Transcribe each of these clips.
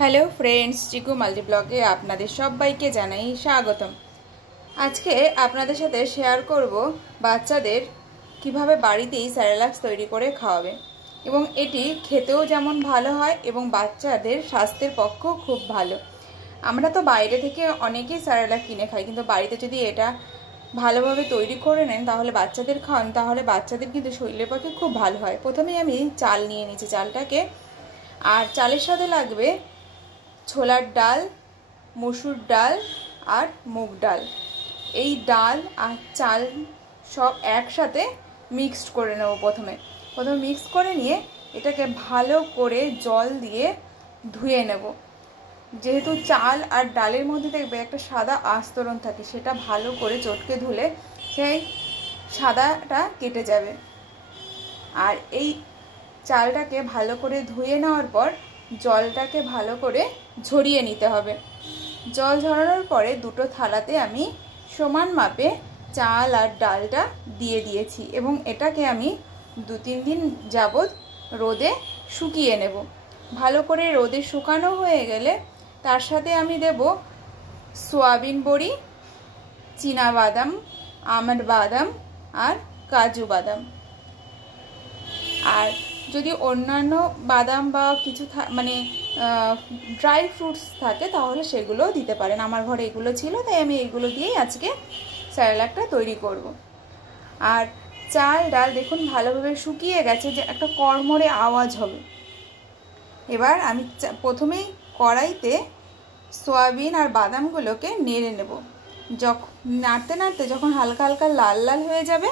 Hello friends, চিকু মাল্টিব্লগে আপনাদের সবাইকে জানাই স্বাগতম। আজকে আপনাদের সাথে শেয়ার করব বাচ্চাদের কিভাবে বাড়িতেই স্যারেলাক্স তৈরি করে খাওয়াবে, এবং এটি খেতেও যেমন ভালো হয় এবং বাচ্চাদের স্বাস্থ্যের পক্ষেও খুব ভালো। আমরা তো বাইরে থেকে অনেকেই স্যারেলাক্স কিনে খাই, কিন্তু বাড়িতে যদি এটা ভালোভাবে তৈরি করে নেন তাহলে বাচ্চাদের খাওয়ান, তাহলে বাচ্চাদের কিন্তু শরীরের পক্ষে খুব ভালো হয়। প্রথমেই আমি চাল নিয়ে নিয়েছি, চালটাকে, আর চালের সাথে লাগবে ছোলার ডাল, মসুর ডাল আর মুগ ডাল। এই ডাল আর চাল সব একসাথে মিক্সড করে নেব। প্রথমে মিক্স করে নিয়ে এটাকে ভালো করে জল দিয়ে ধুয়ে নেব। যেহেতু চাল আর ডালের মধ্যে দেখবে একটা সাদা আস্তরণ থাকে, সেটা ভালো করে চটকে ধুলে সেই সাদাটা কেটে যাবে। আর এই চালটাকে ভালো করে ধুয়ে নেওয়ার পর জলটাকে ভালো করে ঝরিয়ে নিতে হবে। জল ঝরানোর পরে দুটো থালাতে আমি সমান মাপে চাল আর ডালটা দিয়ে দিয়েছি, এবং এটাকে আমি 2-3 দিন যাবৎ রোদে শুকিয়ে নেব। ভালো করে রোদে শুকানো হয়ে গেলে তার সাথে আমি দেব সয়াবিন বড়ি, চীনা বাদাম, আমন্ড বাদাম আর কাজু বাদাম। আর যদি অন্যান্য বাদাম বা কিছু ড্রাই ফ্রুটস থাকে তাহলে সেগুলোও দিতে পারেন। আমার ঘরে এগুলো ছিল, তাই আমি এগুলো দিয়েই আজকে স্যারেলাকটা তৈরি করব। আর চাল ডাল দেখুন ভালোভাবে শুকিয়ে গেছে, যে একটা কড়মড়ে আওয়াজ হবে। এবার আমি প্রথমেই কড়াইতে সয়াবিন আর বাদামগুলোকে নেড়ে নেব। যখন নাড়তে নাড়তে যখন হালকা হালকা লাল লাল হয়ে যাবে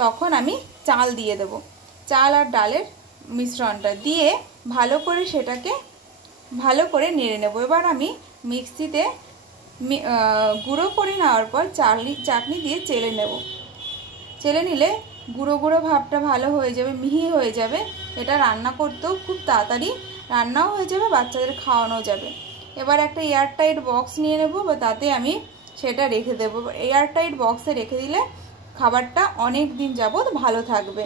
তখন আমি চাল দিয়ে দেব। চাল আর ডালের মিশ্রণটা দিয়ে ভালো করে সেটাকে ভালো করে নেড়ে নেব। এবার আমি মিক্সিতে গুঁড়ো করে নেওয়ার পর চাটনি দিয়ে চেলে নেব। চেলে নিলে গুঁড়ো গুঁড়ো ভাবটা ভালো হয়ে যাবে, মিহি হয়ে যাবে। এটা রান্না করতেও খুব তাড়াতাড়ি রান্নাও হয়ে যাবে, বাচ্চাদের খাওয়ানো যাবে। এবার একটা এয়ারটাইট বক্স নিয়ে নেব, বা তাতে আমি সেটা রেখে দেবো। এয়ারটাইট বক্সে রেখে দিলে খাবারটা অনেক দিন যাবৎ ভালো থাকবে।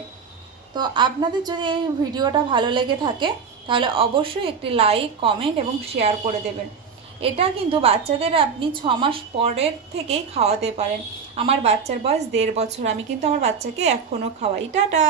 তো আপনাদের যদি এই ভিডিওটা ভালো লেগে থাকে তাহলে অবশ্যই একটি লাইক, কমেন্ট এবং শেয়ার করে দেবেন। এটা কিন্তু বাচ্চাদের আপনি 6 মাস পরের থেকেই খাওয়াতে পারেন। আমার বাচ্চার বয়স 1.5 বছর, আমি কিন্তু আমার বাচ্চাকে এখনও খাওয়াই। টাটা।